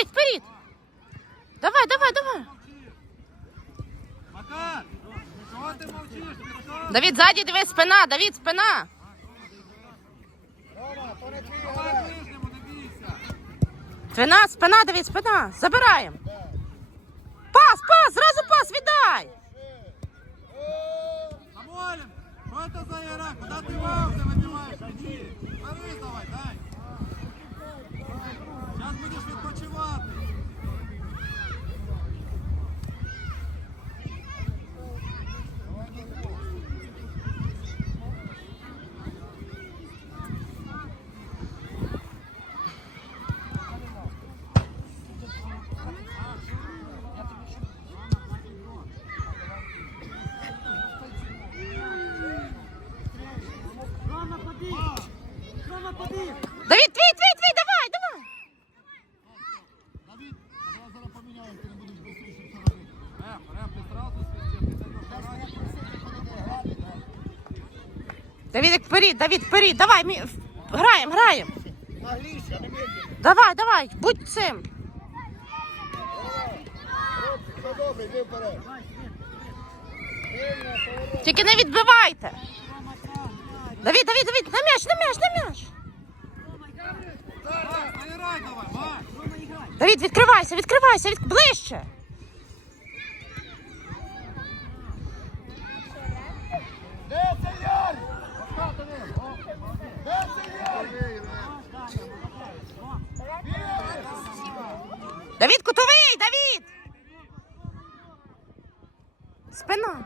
Вперед, вперед. Давай, давай, давай. Макар! Чого ти мовчиш? Давід, ззаді дивись, спина, Давід, спина. Бійся! Спина, спина, Давід, спина. Забираємо. Пас, пас, зразу пас, віддай. Самолін! Що це за ігра? Куди ти вовсе вибиваєш? Бери давай, дай! Зараз будеш відпочивати! Давід, твій, твій, твій, давай, давай. Давид, давай зараз поміняємо, ти не будеш швидше все робити. Рем, Рем, ти сразу свистів, ти даєш раді. Давідик, вперед, Давід, вперед, давай, мі... граємо, граємо. Давай, давай, будь цим. Тільки не відбивайте. Давід, Давід, Давід, на м'яч, на м'яч, на м'яч. Давід, відкривайся, відкривайся, від... ближче. Давід, кутовий, Давід. Спина.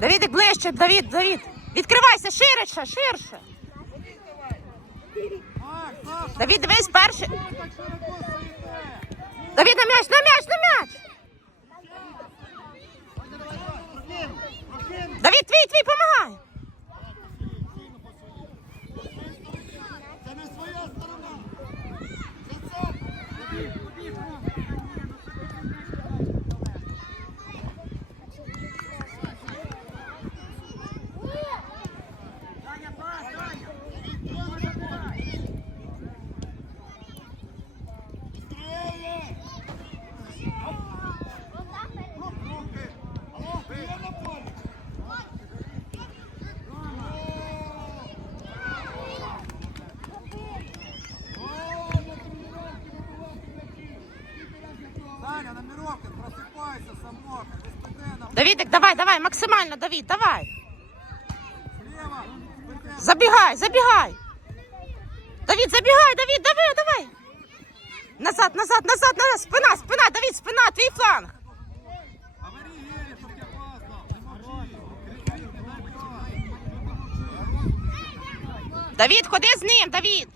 Давідик, ближче, Давід, Давід. Відкривайся, ширше, ширше. Давід, дивись перший. Давід, на м'яч, на м'яч, на м'яч. Давід, твій, твій, помагай. Це не своя сторона. Це це. Стріляє! Алло, ти є на полі? Саня, на міровки, просипайся, самок, без спидена, Давідик, давай, давай, максимально, Давід, давай. Забігай, забігай. Давід, забігай, Давід, давай, давай. Назад, назад, назад, назад. Спина, спина, Давід, спина, твій фланг. Давід, ходи з ним. Давід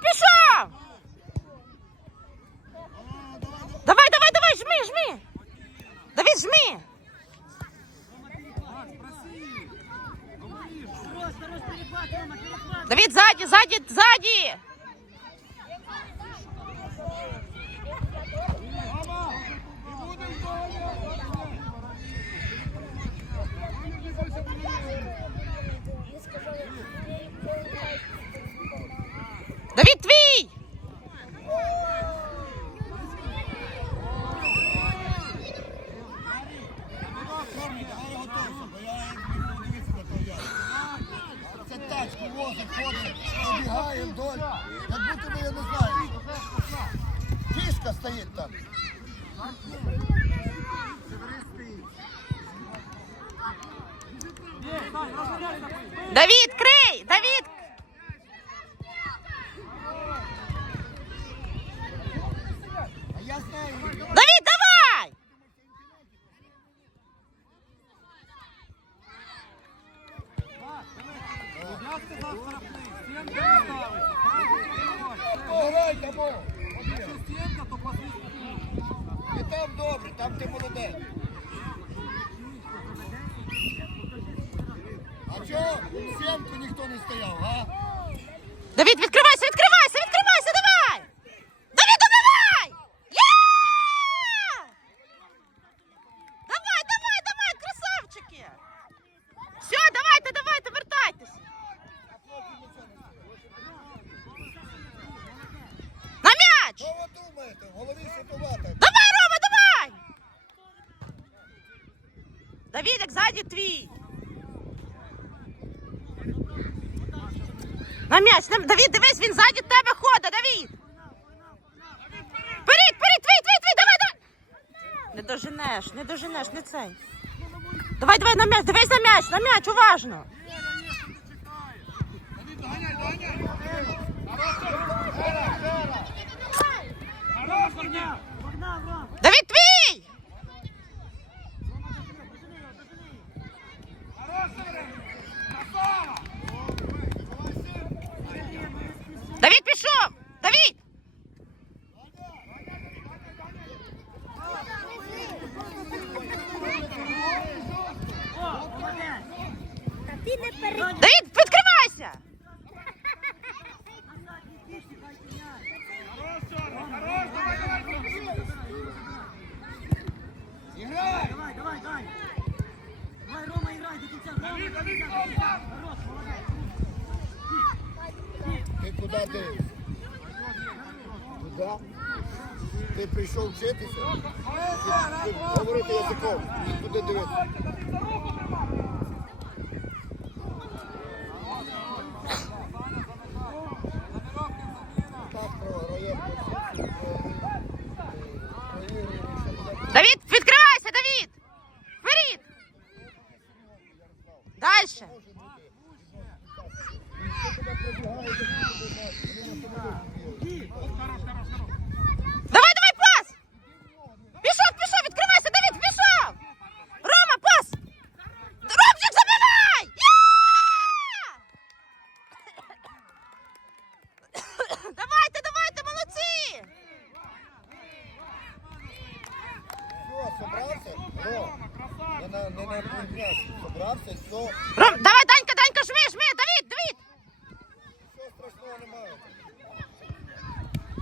пішов. Давай, давай, давай, жми, жми. Давід, жми. Макс, проси. Говори, Давід, ззаді, ззаді, ззаді. Мама, не будеш доганяти. Давід, твій. Хлопці, зараз готовся, бо я не буду дивитися на той Ярик. Це тачки возить, ходить, побігає вдоль. Як будто би я не знаю. Фішка стоїть там. Є, Сань, розганяйся, бий. Давід, крий, Давід. Давід, давай. І там добре, там ти молодець. Чого сімку ніхто не стояв, а? Давід, відкривайся, відкривайся, відкривайся, давай! Давід, добивай! Є! Давай, давай, давай, красавчики! Все, давайте, давайте, вертайтесь! На м'яч! Що ви думаєте? В голові ситуація. Давай, Рома, давай! Давідик, ззаді твій. На м'яч. Давід, дивись, він ззаді тебе ходить, Давід! Вперед, вперед, твій, твій, твій, давай, давай! Не доженеш, не доженеш, не цей. Давай, давай, на м'яч, дивись на м'яч, на м'яч, уважно. Доганяй, доганяй. Давід, твій! Давід пішов! Давід! Давід, відкривайся! Іграй! Давай, давай, давай. Давай, Рома, играй до конца. Рома, Хорош, молодец. Ти куди ти? Куди? Ти прийшов вчитися? Ти говорити язиком. Куди дивитися? Так програє. Давід, відкривайся, Давід! Вперед! Дальше! Давай, давай, пас! Пішов, пішов, відкривайся, Давід, пішов! Рома, пас! Ромчик, забивай! Є! Давайте, давайте, молодці! Все, собрався? Ром, не на, не на півдня. Все. Ром, давай, Данька, Данька, жми, жми, Давід, Давід! Все страшного немає.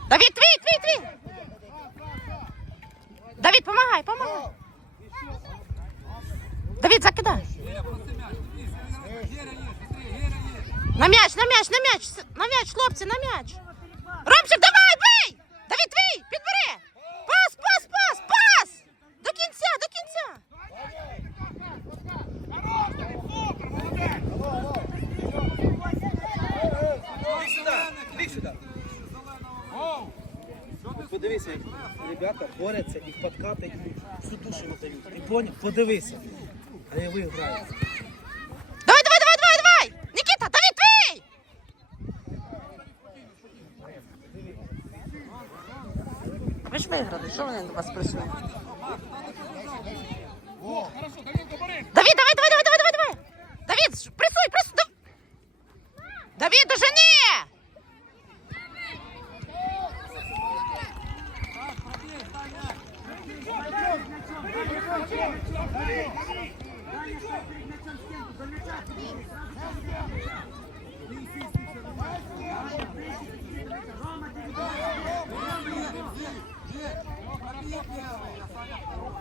Давід, твій, твій! Давід, помагай, помагай! Давід, закидай! На м'яч, на м'яч, на м'яч, на м'яч, хлопці, на м'яч! Ромчик, давай, бий! Давід, твій, підбери! Пас, пас, пас, пас! До кінця, до кінця! Подивися, як ребята і всю душу надають. І поняв? Подивися. А я виграю. Давай, давай, давай, давай, давай! Нікіта, Давід, твій! Ви ж виграли, що вони до вас прийшли? Давід, давай, давай, давай, давай, давай, давай! Давід, пресуй, пресуй! Давід, дожени!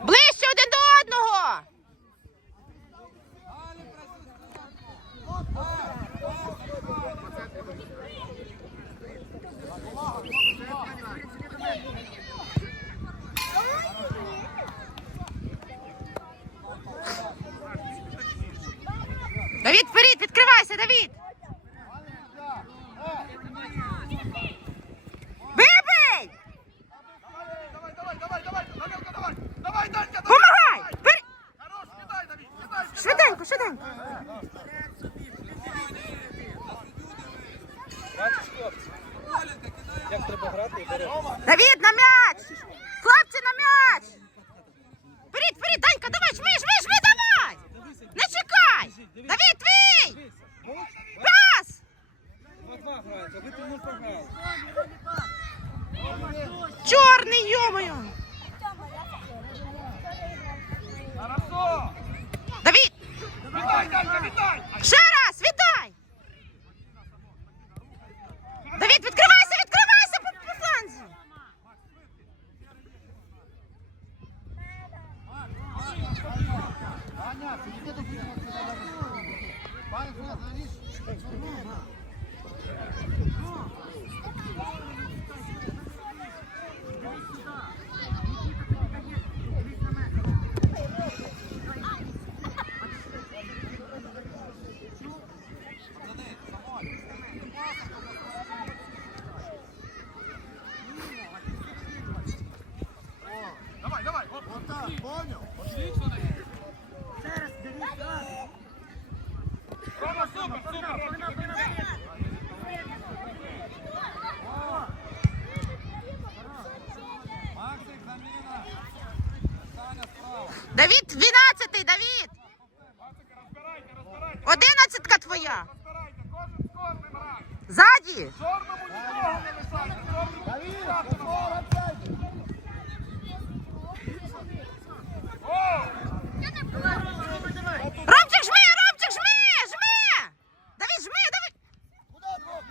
Ближче один до одного! Давід, вперед, відкривайся, Давід! Вибий! Давай, давай, давай, давай, Данилко, давай. Давай, Данька, Помагай! Давид. Швиденько, швиденько! Як треба грати і бере. Давід, на м'яч! Хлопці, на м'яч! Вперед, вперед, Данька, давай, жми, жми, жми, давай! Не чекай! Давід, твій! Чорний, йомою! Хорошо. Давід! Ще раз, віддай! Давід, відкривайся, відкривайся по, по фланзі! Пане, Давід, 12-й, Давід! Одинадцятка твоя! Ззаді! Чорному нікого не лишайте. Чорному Давид, дівчата. фора, п'ять. О! Ромчик, жми, Ромчик, жми, жми! Давід, жми, Давід! Куди, Бог?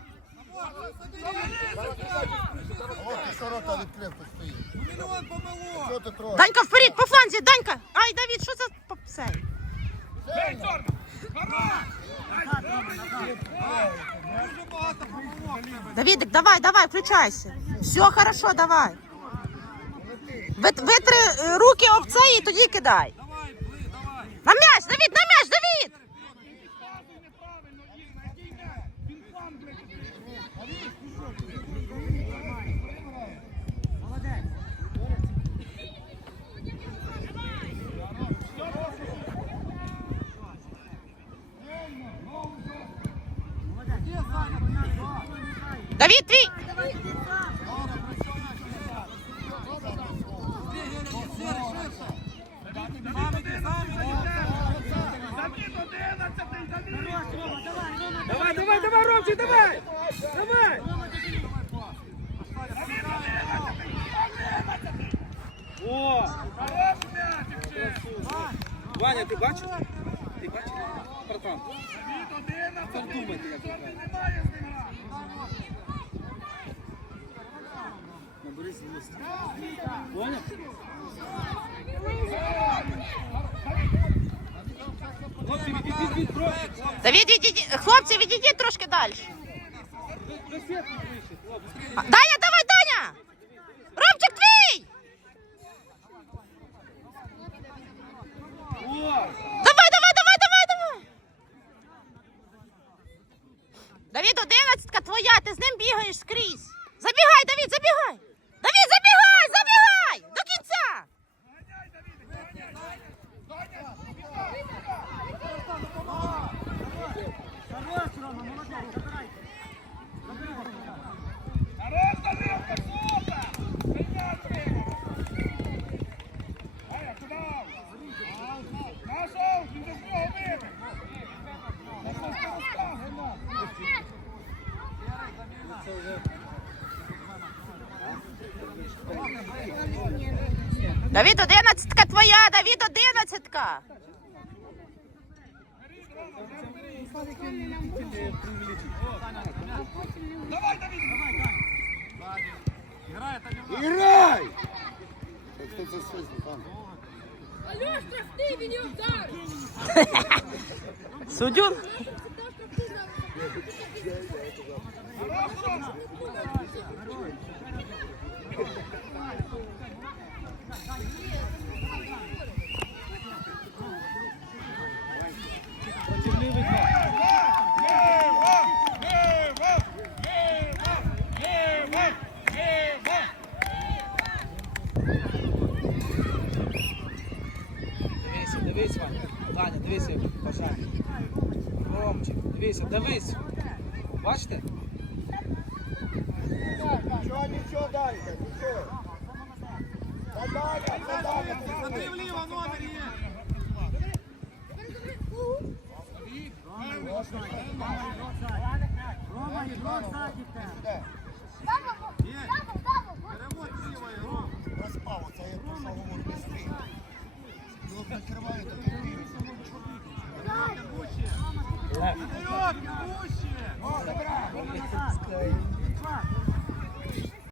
Ох, ти що рота відкрив, тут стоїть. Ну, Мільйон помилок. Що ти троє? Данька вперед, по фланзі, Данька! Ай, Давід, що за попсей? Ей, чорний! Хорош! Дуже багато помилок. в тебе. Давідик, давай, давай, включайся. Все хорошо, давай. Витри е, руки об це і тоді кидай. На м'яч, Давід, на м'яч, Давід! Він сам, блядь, Молодець. Давід, твій! Давай, давай, давай, Ромчик, давай! Давай! О! Ваня, ти бачив? Ти бачив? Братан. Тепер думайте, як грає. Набери злості. Поняв? Хлопці, відійдіть. Відійдіть, хлопці, відійдіть трошки далі. Даня, давай, Даня! Ромчик, твій! Давай, давай, давай, давай, давай! Давід, одинадцятка твоя, ти з ним бігаєш скрізь. Забігай, Давід, забігай! Давід, забігай, забігай! До кінця! Хорош, Рома, молодець, забирайте. Хорош, Данилка, супер! Прийняв тренер! Ая, куди? Нашов, ти до кого вибив? Давід, одинадцятка твоя, Давід, одинадцятка! Давай, Давид! Грає та не Грай! Так хто це свиснув, пан? Алло, штрафний, він його вдарив. Суддю? Противливий два. Дивися, дивись, Ваня. Даня, дивися, бажання. Ромчик, дивися, дивись.